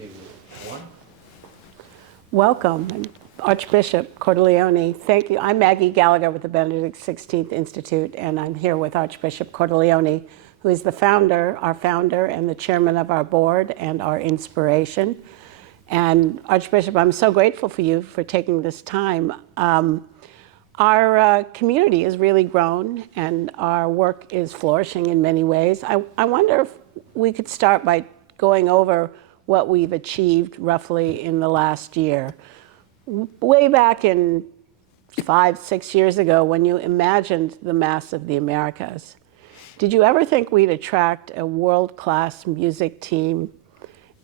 2, 1. Welcome, Archbishop Cordileone. Thank you. I'm Maggie Galalgher with the Benedict XVI Institute, and I'm here with Archbishop Cordileone, who is the founder, our founder, and the chairman of our board and our inspiration. And Archbishop, I'm so grateful for you for taking this time. Our community has really grown, and our work is flourishing in many ways. I wonder if we could start by going over what we've achieved roughly in the last year. Way back in 5-6 years ago, when you imagined the Mass of the Americas, did you ever think we'd attract a world-class music team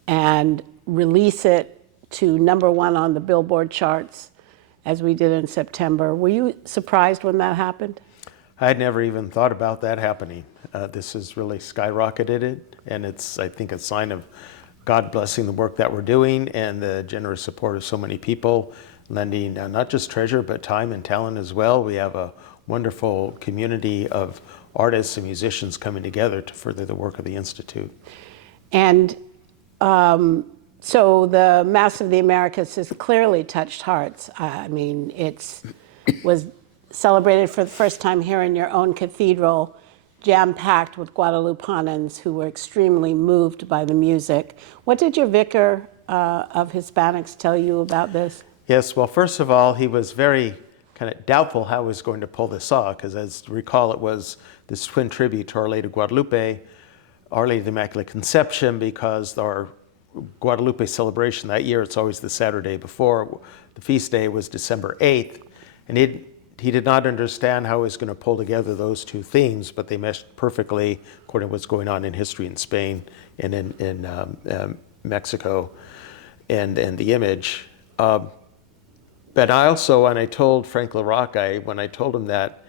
and release it to #1 on the Billboard charts as we did in September? Were you surprised when that happened? I had never even thought about that happening. This has really skyrocketed it, and it's, I think, a sign of God blessing the work that we're doing and the generous support of so many people, lending not just treasure, but time and talent as well. We have a wonderful community of artists and musicians coming together to further the work of the Institute. And so the Mass of the Americas has clearly touched hearts. I mean, it was celebrated for the first time here in your own cathedral, jam-packed with Guadalupanans who were extremely moved by the music. What did your vicar of Hispanics tell you about this? Yes, well, first of all, he was very kind of doubtful how he was going to pull this off, because as you recall, it was this twin tribute to Our Lady of Guadalupe, Our Lady of the Immaculate Conception, because our Guadalupe celebration that year, it's always the Saturday before. The feast day was December 8th, and he did not understand how he was going to pull together those two themes, but they meshed perfectly according to what's going on in history in Spain and in Mexico and the image. But I also, when I told Frank LaRocca, when I told him that,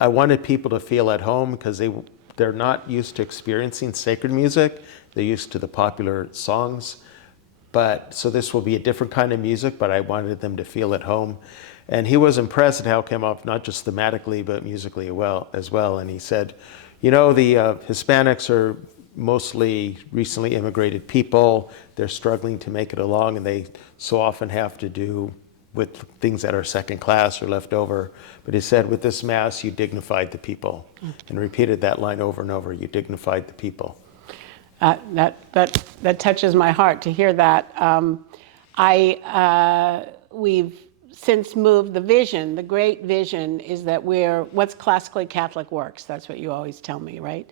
I wanted people to feel at home because they're not used to experiencing sacred music. They're used to the popular songs. So this will be a different kind of music, but I wanted them to feel at home. And he was impressed at how it came off, not just thematically, but musically as well. And he said, you know, the Hispanics are mostly recently immigrated people. They're struggling to make it along, and they so often have to do with things that are second class or left over. But he said, with this Mass, you dignified the people. And repeated that line over and over, you dignified the people. That touches my heart to hear that. We've since moved the vision. The great vision is that what's classically Catholic works. That's what you always tell me, right?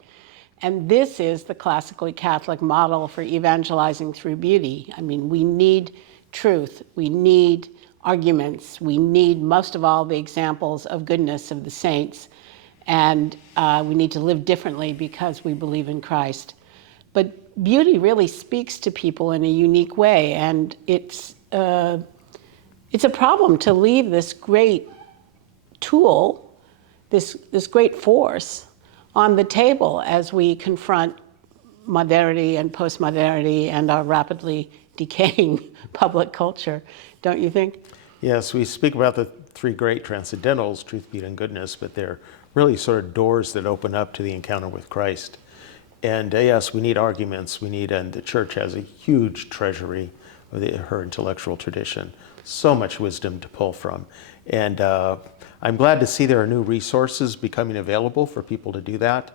And this is the classically Catholic model for evangelizing through beauty. I mean, we need truth. We need arguments. We need, most of all, the examples of goodness of the saints. And we need to live differently because we believe in Christ. But beauty really speaks to people in a unique way, and it's a problem to leave this great tool, this great force, on the table as we confront modernity and postmodernity and our rapidly decaying public culture, don't you think? Yes, we speak about the three great transcendentals, truth, beauty, and goodness, but they're really sort of doors that open up to the encounter with Christ. And yes, we need arguments. And the Church has a huge treasury of her intellectual tradition. So much wisdom to pull from. And I'm glad to see there are new resources becoming available for people to do that.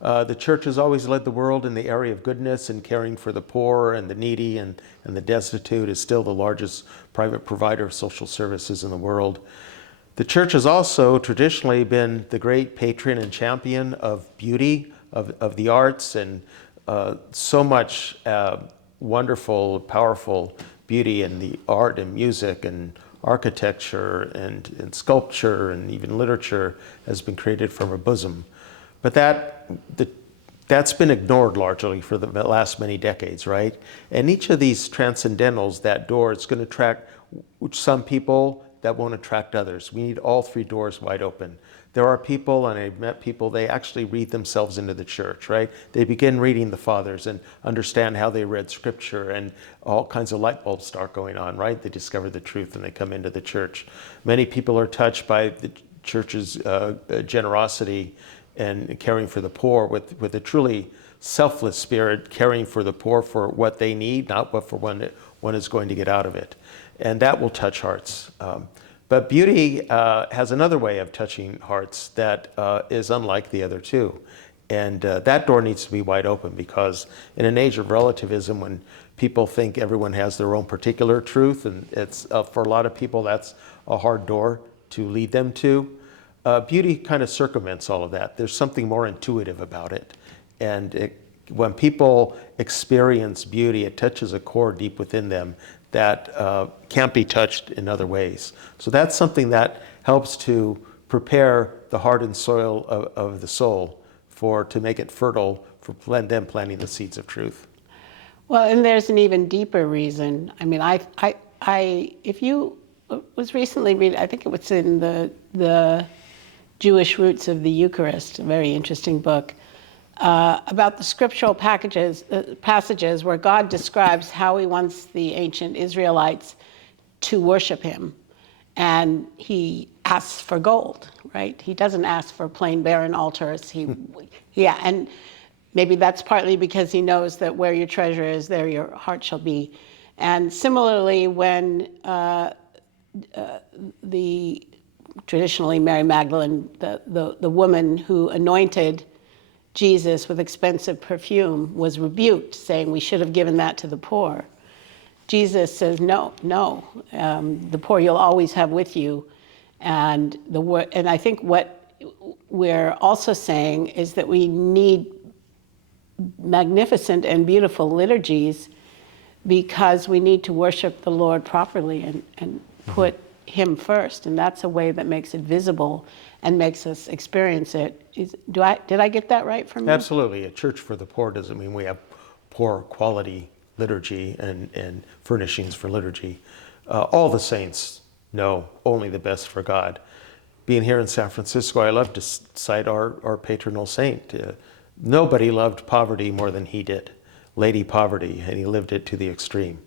The Church has always led the world in the area of goodness and caring for the poor and the needy and the destitute. Is still the largest private provider of social services in the world. The Church has also traditionally been the great patron and champion of beauty, of the arts, and so much wonderful, powerful beauty in the art and music and architecture and sculpture and even literature has been created from her bosom. But that's been ignored largely for the last many decades, right? And each of these transcendentals, that door, it's going to attract some people that won't attract others. We need all three doors wide open. There are people, and I've met people, they actually read themselves into the Church, right? They begin reading the Fathers and understand how they read Scripture, and all kinds of light bulbs start going on, right? They discover the truth and they come into the Church. Many people are touched by the Church's generosity and caring for the poor with a truly selfless spirit, caring for the poor for what they need, not what for one is going to get out of it. And that will touch hearts. But beauty has another way of touching hearts that is unlike the other two. And that door needs to be wide open, because in an age of relativism, when people think everyone has their own particular truth, and it's for a lot of people that's a hard door to lead them to, beauty kind of circumvents all of that. There's something more intuitive about it. And when people experience beauty, it touches a core deep within them that can't be touched in other ways. So that's something that helps to prepare the hardened soil of the soul to make it fertile for them planting the seeds of truth. Well, and there's an even deeper reason. I mean, if you was recently reading, I think it was in the Jewish Roots of the Eucharist, a very interesting book, about the scriptural passages where God describes how he wants the ancient Israelites to worship him. And he asks for gold, right? He doesn't ask for plain barren altars. And maybe that's partly because he knows that where your treasure is, there your heart shall be. And similarly, when traditionally Mary Magdalene, the woman who anointed Jesus with expensive perfume, was rebuked, saying we should have given that to the poor. Jesus says, no, the poor you'll always have with you. And I think what we're also saying is that we need magnificent and beautiful liturgies, because we need to worship the Lord properly and put him first. And that's a way that makes it visible and makes us experience it. Did I get that right from you? Absolutely. A church for the poor doesn't mean we have poor quality liturgy and furnishings for liturgy. All the saints know only the best for God. Being here in San Francisco, I love to cite our patronal saint. Nobody loved poverty more than he did, Lady Poverty, and he lived it to the extreme.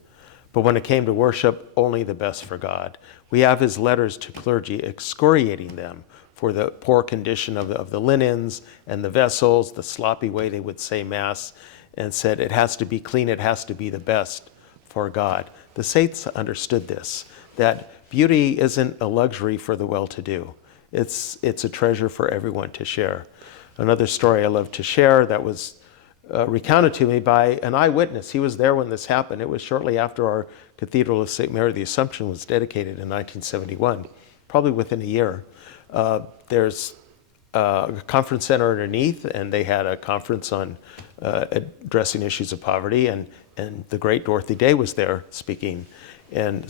But when it came to worship, only the best for God. We have his letters to clergy excoriating them for the poor condition of the linens and the vessels, the sloppy way they would say Mass, and said it has to be clean, it has to be the best for God. The saints understood this, that beauty isn't a luxury for the well-to-do. It's a treasure for everyone to share. Another story I love to share that was recounted to me by an eyewitness. He was there when this happened. It was shortly after our Cathedral of St. Mary the Assumption was dedicated in 1971, probably within a year. There's a conference center underneath, and they had a conference on addressing issues of poverty, and the great Dorothy Day was there speaking. And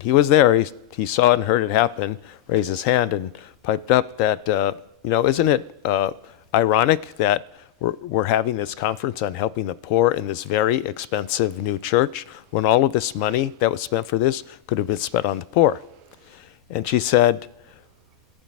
he was there, he saw and heard it happen, raised his hand and piped up that, isn't it ironic that we're having this conference on helping the poor in this very expensive new church, when all of this money that was spent for this could have been spent on the poor? And she said,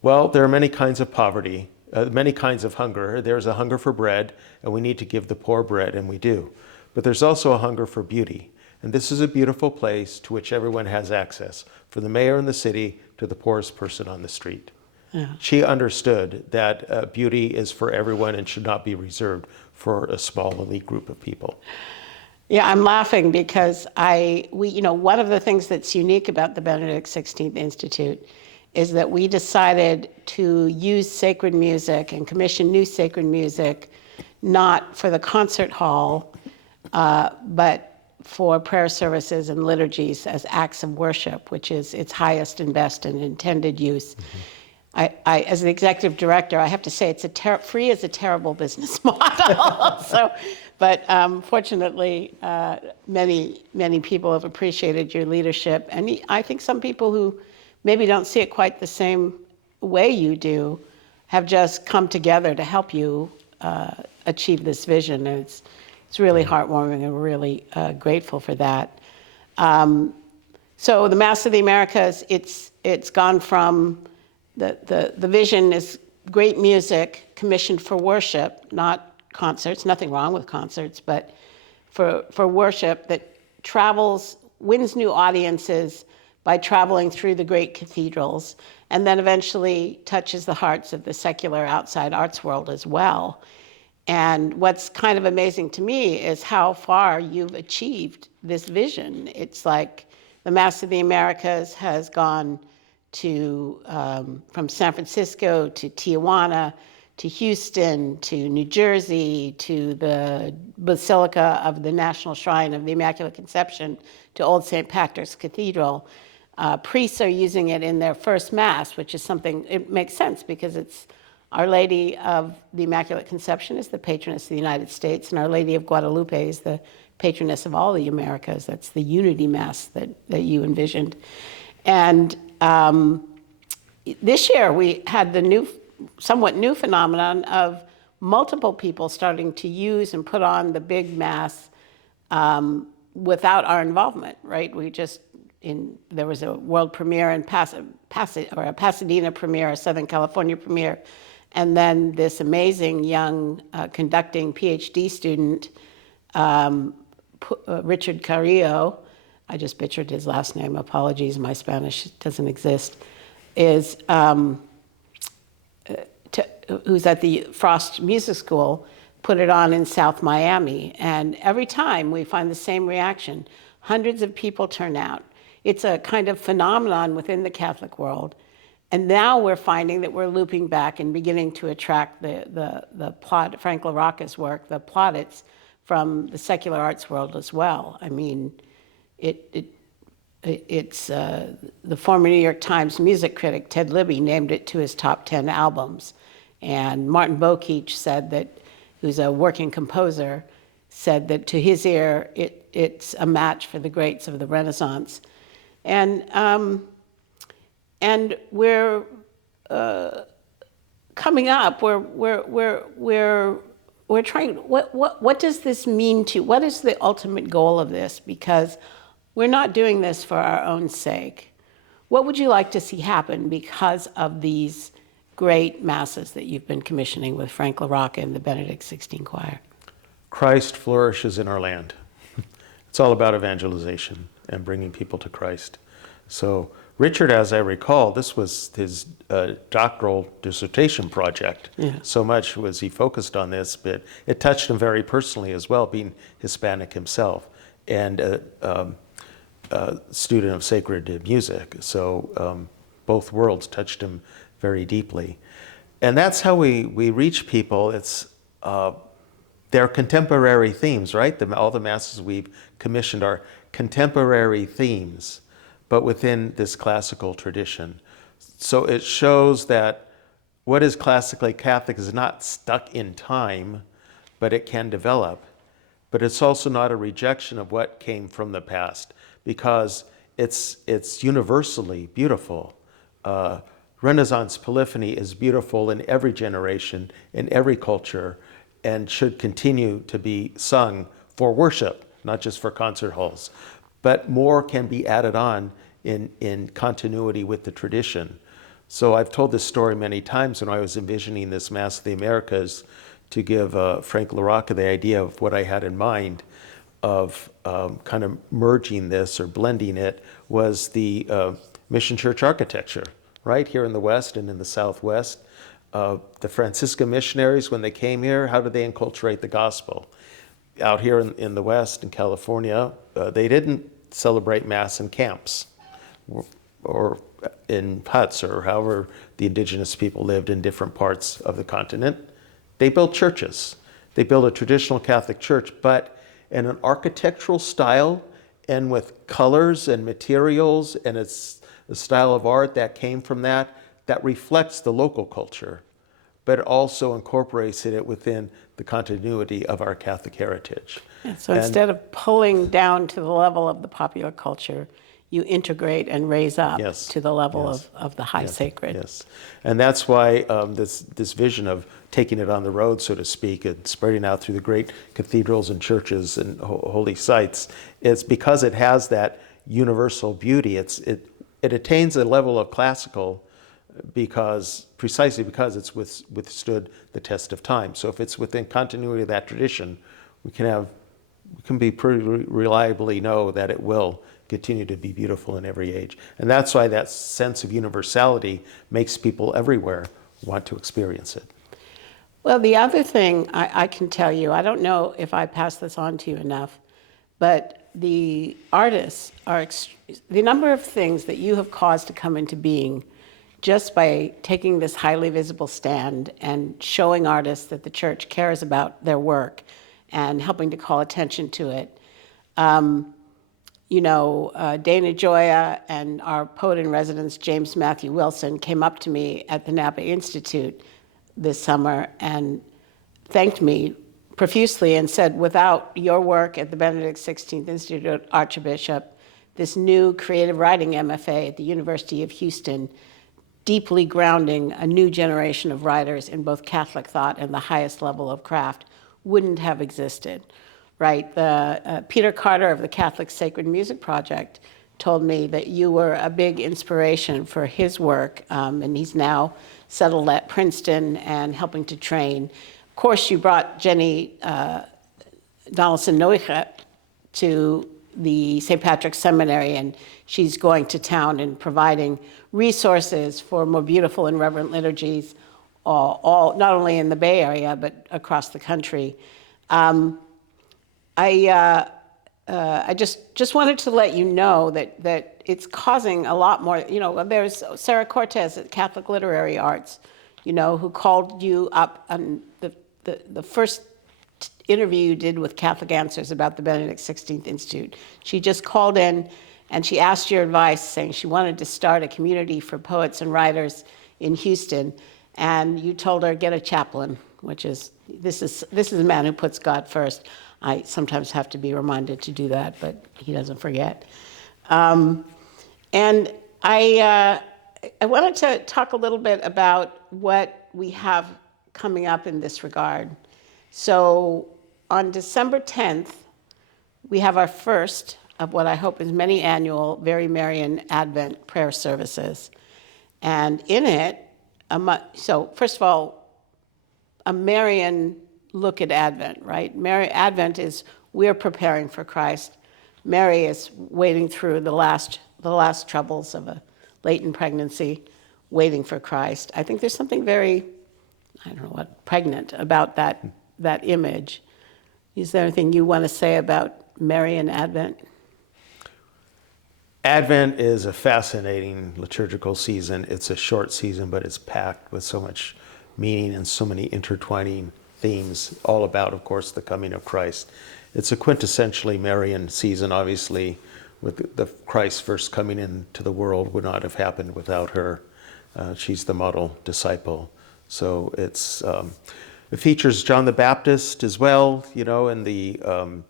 well, there are many kinds of poverty, many kinds of hunger. There's a hunger for bread, and we need to give the poor bread, and we do. But there's also a hunger for beauty. And this is a beautiful place to which everyone has access, from the mayor in the city to the poorest person on the street. Yeah. She understood that beauty is for everyone and should not be reserved for a small elite group of people. Yeah, I'm laughing because one of the things that's unique about the Benedict XVI Institute is that we decided to use sacred music and commission new sacred music, not for the concert hall, but for prayer services and liturgies as acts of worship, which is its highest and best and intended use. Mm-hmm. I, as the executive director, I have to say free is a terrible business model. But fortunately, many people have appreciated your leadership, and I think some people who maybe don't see it quite the same way you do have just come together to help you achieve this vision. And it's really heartwarming, and we're really grateful for that. So the Mass of the Americas, it's gone from the vision is great music commissioned for worship, not concerts. Nothing wrong with concerts, but for worship that wins new audiences by traveling through the great cathedrals, and then eventually touches the hearts of the secular outside arts world as well. And what's kind of amazing to me is how far you've achieved this vision. It's like the Mass of the Americas has gone to from San Francisco to Tijuana to Houston to New Jersey to the Basilica of the National Shrine of the Immaculate Conception to Old St. Patrick's Cathedral. Priests are using it in their first Mass, which is something, it makes sense because it's Our Lady of the Immaculate Conception is the patroness of the United States, and Our Lady of Guadalupe is the patroness of all the Americas. That's the unity Mass that you envisioned. And this year we had the somewhat new phenomenon of multiple people starting to use and put on the big Mass without our involvement, right? There was a world premiere in a Pasadena premiere, a Southern California premiere, and then this amazing young conducting PhD student, Richard Carrillo, I just butchered his last name, apologies, my Spanish doesn't exist, who's at the Frost Music School, put it on in South Miami. And every time we find the same reaction. Hundreds of people turn out. It's a kind of phenomenon within the Catholic world. And now we're finding that we're looping back and beginning to attract the plot, Frank LaRocca's work, the plaudits from the secular arts world as well. I mean, it's the former New York Times music critic, Ted Libby, named it to his top 10 albums. And Martin Bokeach said that, who's a working composer, said that to his ear, it's a match for the greats of the Renaissance. And we're coming up. We're trying. What does this mean to? What is the ultimate goal of this? Because we're not doing this for our own sake. What would you like to see happen because of these great masses that you've been commissioning with Frank LaRocca and the Benedict 16 Choir? Christ flourishes in our land. It's all about evangelization and bringing people to Christ. So Richard, as I recall, this was his doctoral dissertation project. Yeah. So much was he focused on this, but it touched him very personally as well, being Hispanic himself and a student of sacred music. So both worlds touched him very deeply. And that's how we reach people. It's they're contemporary themes, right? All the masses we've commissioned are contemporary themes, but within this classical tradition. So it shows that what is classically Catholic is not stuck in time, but it can develop. But it's also not a rejection of what came from the past, because it's universally beautiful. Renaissance polyphony is beautiful in every generation, in every culture, and should continue to be sung for worship, not just for concert halls. But more can be added on in continuity with the tradition. So I've told this story many times when I was envisioning this Mass of the Americas to give Frank LaRocca the idea of what I had in mind of kind of merging this or blending it was the mission church architecture, right here in the West and in the Southwest. The Franciscan missionaries, when they came here, how did they enculturate the gospel? Out here in the West, in California, they didn't celebrate Mass in camps or in huts or however the indigenous people lived in different parts of the continent. They built churches. They built a traditional Catholic church, but in an architectural style and with colors and materials, and it's the style of art that came from that reflects the local culture, but it also incorporates it within the continuity of our Catholic heritage. Yeah, so instead of pulling down to the level of the popular culture, you integrate and raise up to the level of the high sacred. Yes, and that's why this vision of taking it on the road, so to speak, and spreading out through the great cathedrals and churches and holy sites, it's because it has that universal beauty. It attains a level of classical precisely because it's withstood the test of time. So if it's within continuity of that tradition, we can be pretty reliably know that it will continue to be beautiful in every age. And that's why that sense of universality makes people everywhere want to experience it. Well, the other thing I can tell you, I don't know if I passed this on to you enough, but the artists are, the number of things that you have caused to come into being just by taking this highly visible stand and showing artists that the church cares about their work and helping to call attention to it. Dana Joya and our poet in residence, James Matthew Wilson, came up to me at the Napa Institute this summer and thanked me profusely and said, without your work at the Benedict XVI Institute Archbishop, this new creative writing MFA at the University of Houston, deeply grounding a new generation of writers in both Catholic thought and the highest level of craft, wouldn't have existed, right? Peter Carter of the Catholic Sacred Music Project told me that you were a big inspiration for his work, and he's now settled at Princeton and helping to train. Of course, you brought Jenny Donaldson-Neuche to the St. Patrick's Seminary, and she's going to town and providing resources for more beautiful and reverent liturgies, all not only in the Bay Area, but across the country. I just wanted to let you know that it's causing a lot more, there's Sarah Cortez at Catholic Literary Arts, who called you up on the first interview you did with Catholic Answers about the Benedict XVI Institute. She just called in and she asked your advice, saying she wanted to start a community for poets and writers in Houston. And you told her, get a chaplain, which is, this is a man who puts God first. I sometimes have to be reminded to do that, but he doesn't forget. And I wanted to talk a little bit about what we have coming up in this regard. So on December 10th, we have our first of what I hope is many annual Very Marian Advent prayer services. And in it, so first of all, a Marian look at Advent, right? Advent is we're preparing for Christ. Mary is waiting through the last troubles of a latent pregnancy, waiting for Christ. I think there's something very, pregnant about that image. Is there anything you want to say about Marian Advent? Advent is a fascinating liturgical season. It's a short season, but it's packed with so much meaning and so many intertwining themes, all about, of course, the coming of Christ. It's a quintessentially Marian season, obviously, with the Christ first coming into the world would not have happened without her. She's the model disciple. So it features John the Baptist as well, in the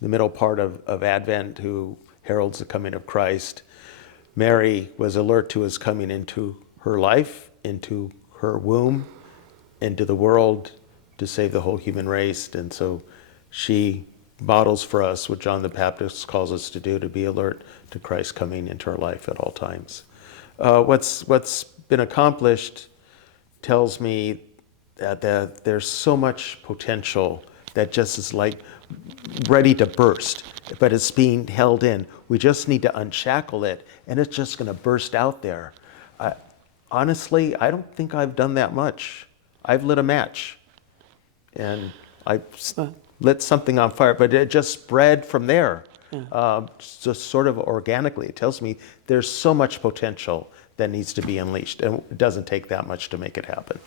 middle part of Advent, who heralds the coming of Christ. Mary was alert to his coming into her life, into her womb, into the world to save the whole human race. And so she models for us what John the Baptist calls us to do, to be alert to Christ coming into our life at all times. What's been accomplished tells me that there's so much potential that just is like ready to burst, but it's being held in. We just need to unshackle it, and it's just going to burst out there. Honestly, I don't think I've done that much. I've lit a match, and I lit something on fire, but it just spread from there, just sort of organically. It tells me there's so much potential that needs to be unleashed, and it doesn't take that much to make it happen.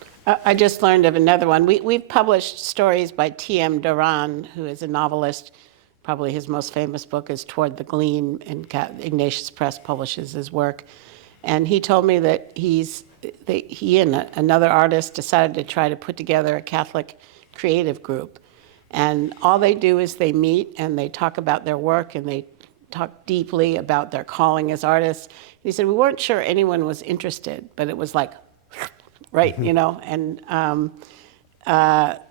I just learned of another one. We've published stories by T.M. Duran, who is a novelist. Probably his most famous book is Toward the Gleam, and Ignatius Press publishes his work. And he told me that he and another artist decided to try to put together a Catholic creative group. And all they do is they meet and they talk about their work and they talk deeply about their calling as artists. He said, we weren't sure anyone was interested, but it was like, right, and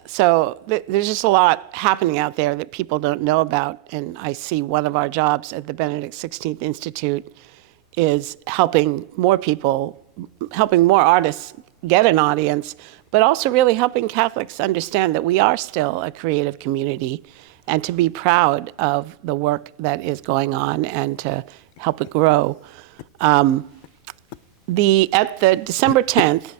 so there's just a lot happening out there that people don't know about. And I see one of our jobs at the Benedict XVI Institute is helping more people, helping more artists get an audience, but also really helping Catholics understand that we are still a creative community and to be proud of the work that is going on and to help it grow. At the December 10th,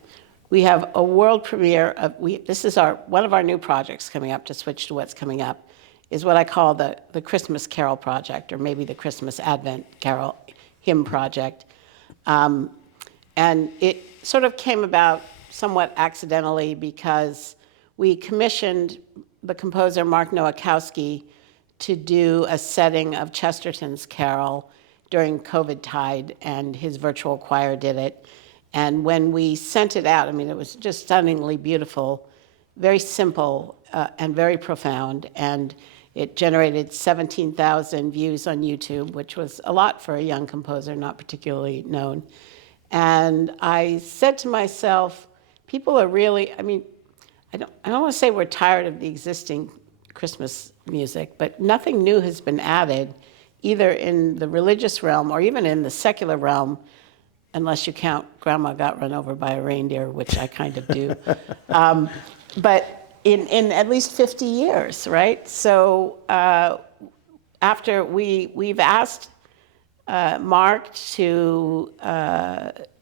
We have a world premiere of, this is one of our new projects coming up, to switch to what's coming up, is what I call the Christmas Carol Project, or maybe the Christmas Advent Carol Hymn Project. And it sort of came about somewhat accidentally because we commissioned the composer Mark Nowakowski to do a setting of Chesterton's Carol during COVID tide, and his virtual choir did it. And when we sent it out, I mean, it was just stunningly beautiful, very simple, and very profound. And it generated 17,000 views on YouTube, which was a lot for a young composer, not particularly known. And I said to myself, people are really, I mean, I don't want to say we're tired of the existing Christmas music, but nothing new has been added, either in the religious realm or even in the secular realm, unless you count Grandma Got Run Over by a Reindeer, which I kind of do. But in at least 50 years, right? So after we've asked Mark to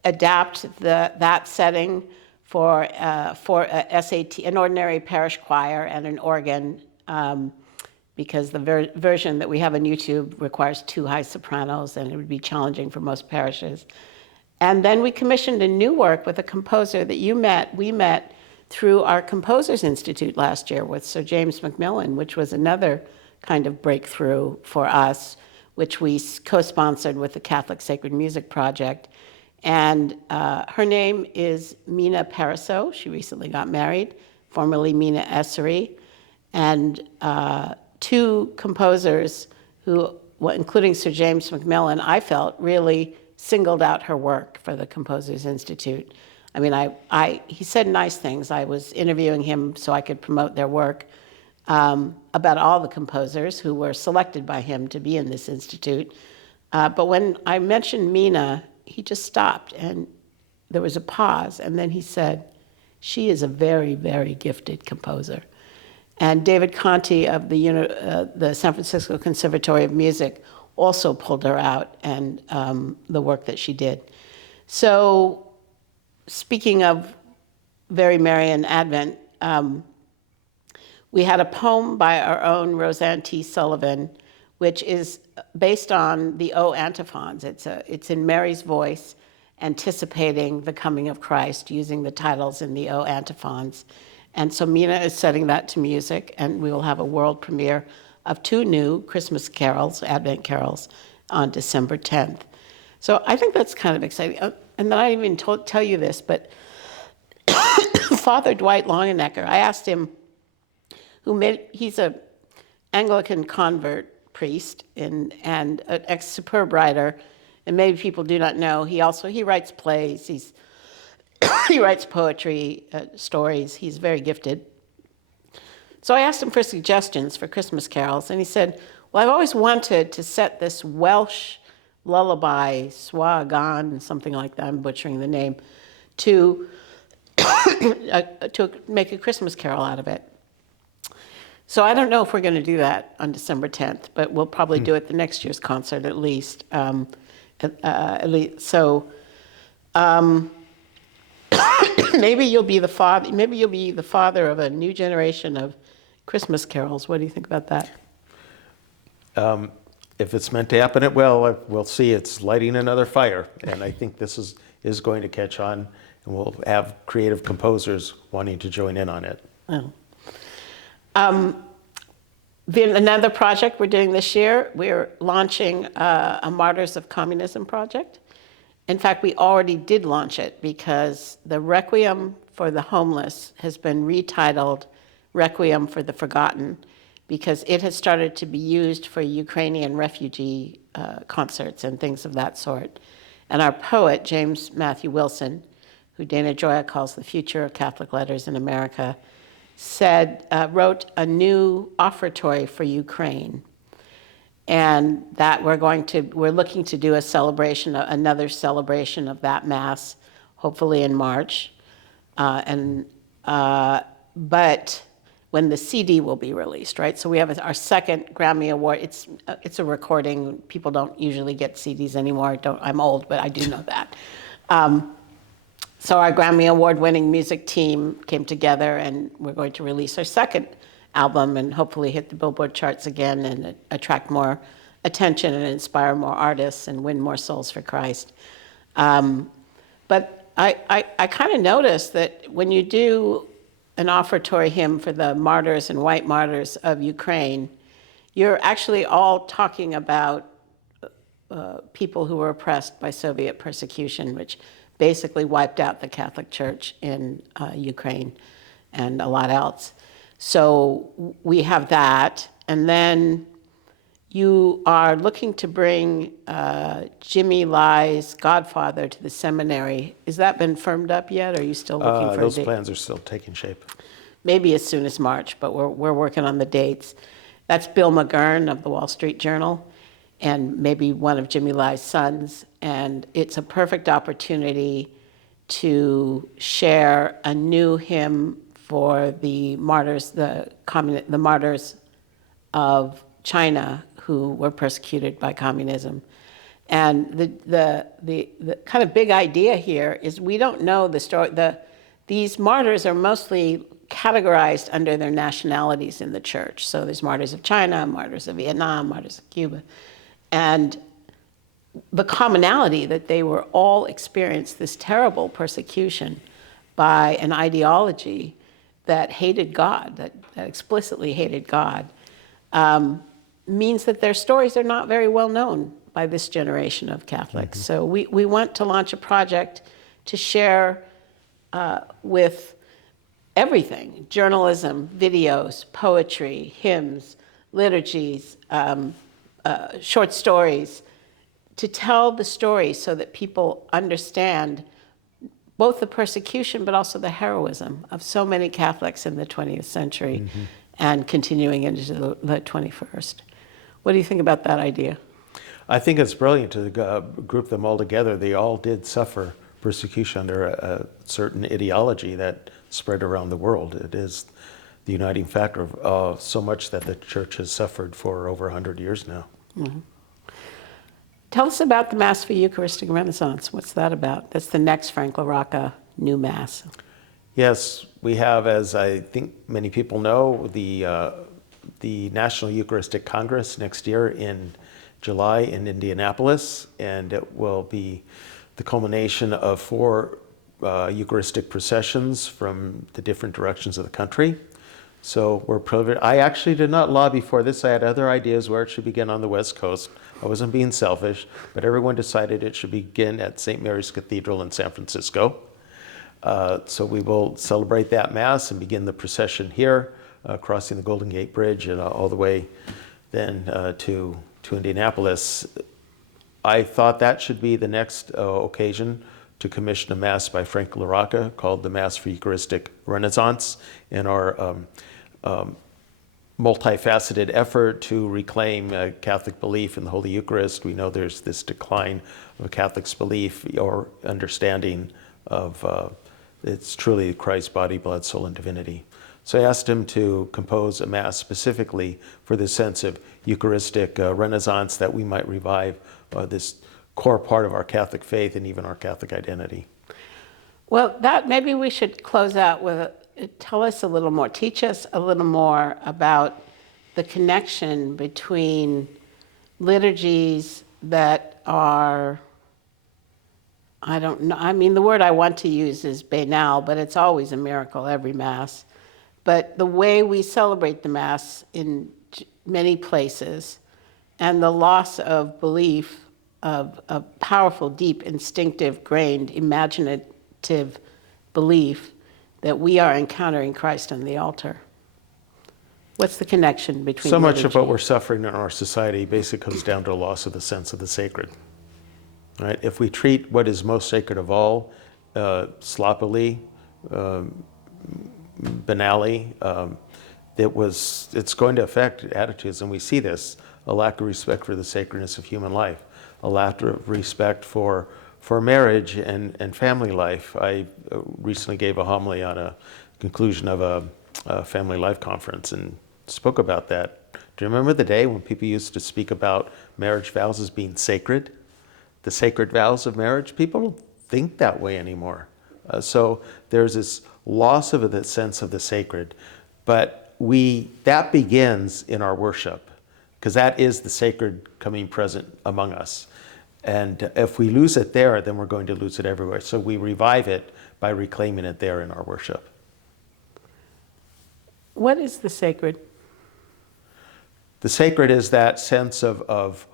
adapt that setting for a SAT, an ordinary parish choir and an organ, because the version that we have on YouTube requires 2 high sopranos, and it would be challenging for most parishes. And then we commissioned a new work with a composer that we met through our Composers Institute last year with Sir James Macmillan, which was another kind of breakthrough for us, which we co-sponsored with the Catholic Sacred Music Project. And her name is Mina Paraso. She recently got married, formerly Mina Essery. And 2 composers who, well, including Sir James Macmillan, I felt really singled out her work for the Composers Institute. I mean, he said nice things. I was interviewing him so I could promote their work about all the composers who were selected by him to be in this institute. But when I mentioned Mina, he just stopped, and there was a pause, and then he said, she is a very, very gifted composer. And David Conti of the San Francisco Conservatory of Music also pulled her out, and the work that she did. So speaking of Very Merry and Advent, we had a poem by our own Roseanne T. Sullivan, which is based on the O antiphons. It's in Mary's voice, anticipating the coming of Christ, using the titles in the O antiphons. And so Mina is setting that to music, and we will have a world premiere of 2 new Christmas carols, Advent carols, on December 10th. So I think that's kind of exciting. And then I didn't even tell you this, but Father Dwight Longenecker, I asked him, he's an Anglican convert priest and an superb writer, and maybe people do not know, he writes plays, he writes poetry, stories, he's very gifted. So I asked him for suggestions for Christmas carols, and he said, well, I've always wanted to set this Welsh lullaby, Swagan, something like that, I'm butchering the name, to make a Christmas carol out of it. So I don't know if we're going to do that on December 10th, but we'll probably do it the next year's concert at least. So maybe you'll be the father. Maybe you'll be the father of a new generation of Christmas carols. What do you think about that? If it's meant to happen, it will. We'll see. It's lighting another fire, and I think this is going to catch on, and we'll have creative composers wanting to join in on it. Oh. Another project we're doing this year, we're launching a Martyrs of Communism project. In fact, we already did launch it because the Requiem for the Homeless has been retitled Requiem for the Forgotten, because it has started to be used for Ukrainian refugee concerts and things of that sort. And our poet, James Matthew Wilson, who Dana Gioia calls the future of Catholic letters in America, wrote a new offertory for Ukraine. And that we're looking to do another celebration of that Mass, hopefully in March. But when the CD will be released, right? So we have our second Grammy Award. It's a recording. People don't usually get CDs anymore. I'm old, but I do know that. So our Grammy Award-winning music team came together, and we're going to release our second album and hopefully hit the Billboard charts again and attract more attention and inspire more artists and win more souls for Christ. But I kind of noticed that when you do an offertory hymn for the martyrs and white martyrs of Ukraine, you're actually all talking about people who were oppressed by Soviet persecution, which basically wiped out the Catholic Church in Ukraine and a lot else. So we have that. And then you are looking to bring Jimmy Lai's godfather to the seminary. Has that been firmed up yet? Or are you still looking for Those a date? plans are still taking shape. Maybe as soon as March, but we're working on the dates. That's Bill McGurn of the Wall Street Journal, and maybe one of Jimmy Lai's sons. And it's a perfect opportunity to share a new hymn for the martyrs, the martyrs of China who were persecuted by communism. And the kind of big idea here is we don't know the story. These martyrs are mostly categorized under their nationalities in the church. So there's martyrs of China, martyrs of Vietnam, martyrs of Cuba. And the commonality that they were all experienced this terrible persecution by an ideology that hated God, that explicitly hated God, means that their stories are not very well known by this generation of Catholics. So we want to launch a project to share with everything: journalism, videos, poetry, hymns, liturgies, short stories, to tell the story so that people understand both the persecution but also the heroism of so many Catholics in the 20th century and continuing into the 21st. What do you think about that idea? I think it's brilliant to group them all together. They all did suffer persecution under a certain ideology that spread around the world. It is the uniting factor of so much that the church has suffered for over 100 years now. Tell us about the Mass for Eucharistic Renaissance. What's that about? That's the next Frank LaRocca new Mass. Yes, we have, as I think many people know, the National Eucharistic Congress next year in July in Indianapolis, and it will be the culmination of 4 Eucharistic processions from the different directions of the country. So we're privileged. I actually did not lobby for this. I had other ideas where it should begin on the West Coast. I wasn't being selfish, but everyone decided it should begin at St. Mary's Cathedral in San Francisco. So we will celebrate that Mass and begin the procession here, crossing the Golden Gate Bridge and all the way then to Indianapolis. I thought that should be the next occasion to commission a Mass by Frank LaRocca called the Mass for Eucharistic Renaissance, in our multifaceted effort to reclaim Catholic belief in the Holy Eucharist. We know there's this decline of Catholics' belief or understanding of it's truly Christ's body, blood, soul, and divinity. So I asked him to compose a Mass specifically for this sense of Eucharistic Renaissance, that we might revive this core part of our Catholic faith and even our Catholic identity. Well, that maybe we should close out with, tell us a little more, teach us a little more about the connection between liturgies that are, I don't know, I mean, the word I want to use is banal, but it's always a miracle, every Mass. But the way we celebrate the Mass in many places, and the loss of belief of a powerful, deep, instinctive, grained, imaginative belief that we are encountering Christ on the altar. What's the connection between So much liturgy? of what we're suffering in our society basically comes down to a loss of the sense of the sacred. Right? If we treat what is most sacred of all sloppily, banally, it's going to affect attitudes, and we see this: a lack of respect for the sacredness of human life, a lack of respect for marriage and family life. I recently gave a homily on a conclusion of a family life conference and spoke about that. Do you remember the day when people used to speak about marriage vows as being sacred? The sacred vows of marriage? People don't think that way anymore. So there's this loss of the sense of the sacred, but that begins in our worship, because that is the sacred coming present among us. And if we lose it there, then we're going to lose it everywhere. So we revive it by reclaiming it there in our worship. What is the sacred? The sacred is that sense of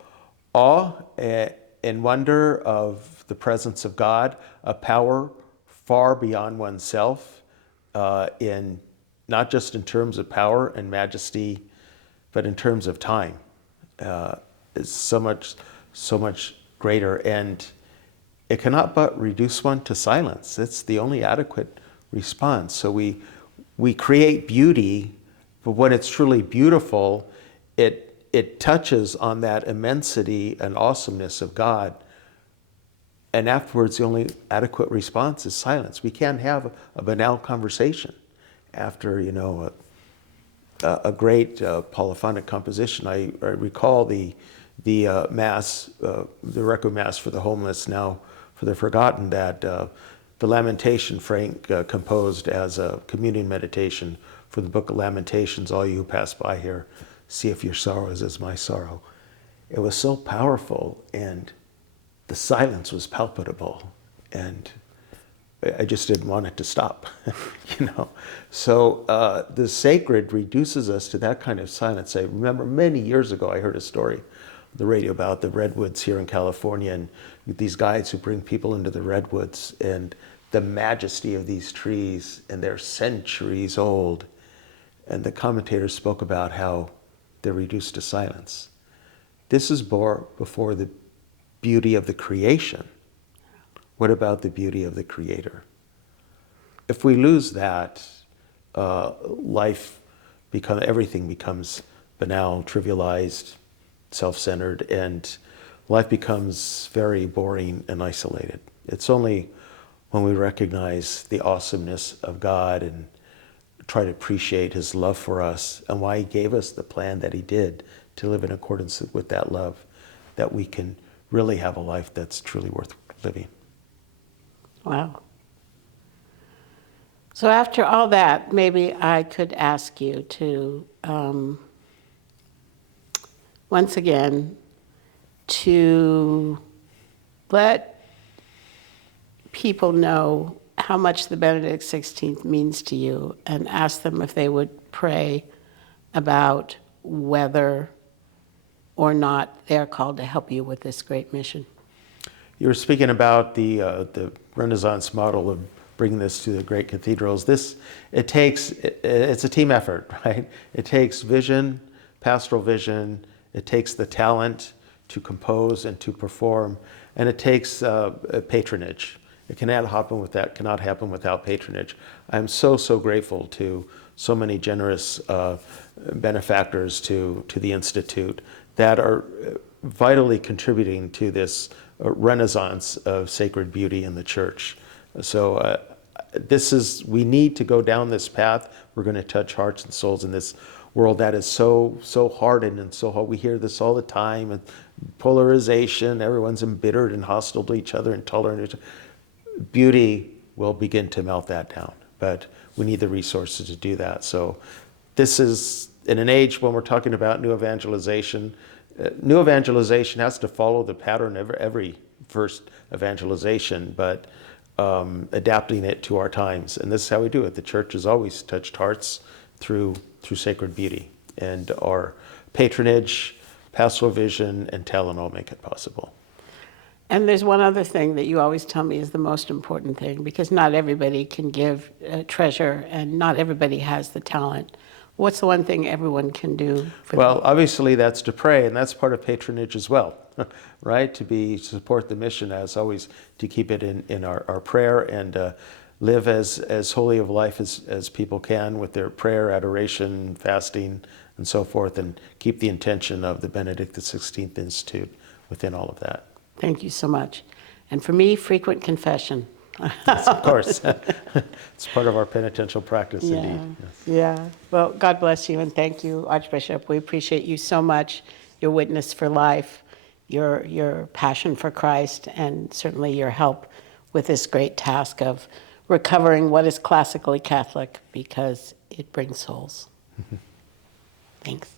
awe and wonder of the presence of God, a power far beyond oneself, in not just in terms of power and majesty, but in terms of time. Is so much greater, and it cannot but reduce one to silence. It's the only adequate response. So we create beauty, but when it's truly beautiful, it touches on that immensity and awesomeness of God. And afterwards, the only adequate response is silence. We can't have a banal conversation after, a great polyphonic composition. I recall the Mass, the Requiem Mass for the homeless, now for the forgotten, that the Lamentation Frank composed as a communion meditation for the book of Lamentations. All you who pass by here, see if your sorrow is as my sorrow. It was so powerful, and the silence was palpable, and I just didn't want it to stop, So the sacred reduces us to that kind of silence. I remember many years ago, I heard a story on the radio about the redwoods here in California, and these guides who bring people into the redwoods, and the majesty of these trees, and they're centuries old. And the commentators spoke about how they're reduced to silence. This is before the beauty of the creation. What about the beauty of the Creator? If we lose that, everything becomes banal, trivialized, self-centered, and life becomes very boring and isolated. It's only when we recognize the awesomeness of God and try to appreciate His love for us and why He gave us the plan that He did to live in accordance with that love, that we can really have a life that's truly worth living. Wow. So after all that, maybe I could ask you to, once again, to let people know how much the Benedict XVI means to you, and ask them if they would pray about whether or not they're called to help you with this great mission. You were speaking about the Renaissance model of bringing this to the great cathedrals. It's a team effort, right? It takes vision, pastoral vision. It takes the talent to compose and to perform, and it takes patronage. It cannot happen without patronage. I'm so grateful to so many generous benefactors to the Institute that are vitally contributing to this renaissance of sacred beauty in the church. So we need to go down this path. We're going to touch hearts and souls in this world that is so hardened and so hard. We hear this all the time, and polarization, everyone's embittered and hostile to each other, intolerant to each other. Beauty will begin to melt that down, but we need the resources to do that. So this is in an age when we're talking about new evangelization. New evangelization has to follow the pattern of every first evangelization, but adapting it to our times. And this is how we do it. The church has always touched hearts through sacred beauty, and our patronage, pastoral vision, and talent all make it possible. And there's one other thing that you always tell me is the most important thing, because not everybody can give treasure, and not everybody has the talent. What's the one thing everyone can do? Obviously that's to pray, and that's part of patronage as well, right? To support the mission, as always, to keep it in our prayer, and live as holy of life as people can with their prayer, adoration, fasting, and so forth, and keep the intention of the Benedict XVI Institute within all of that. Thank you so much. And for me, frequent confession. Yes, of course. It's part of our penitential practice, indeed. Yes. Yeah. Well, God bless you, and thank you, Archbishop. We appreciate you so much, your witness for life, your passion for Christ, and certainly your help with this great task of recovering what is classically Catholic because it brings souls. Thanks.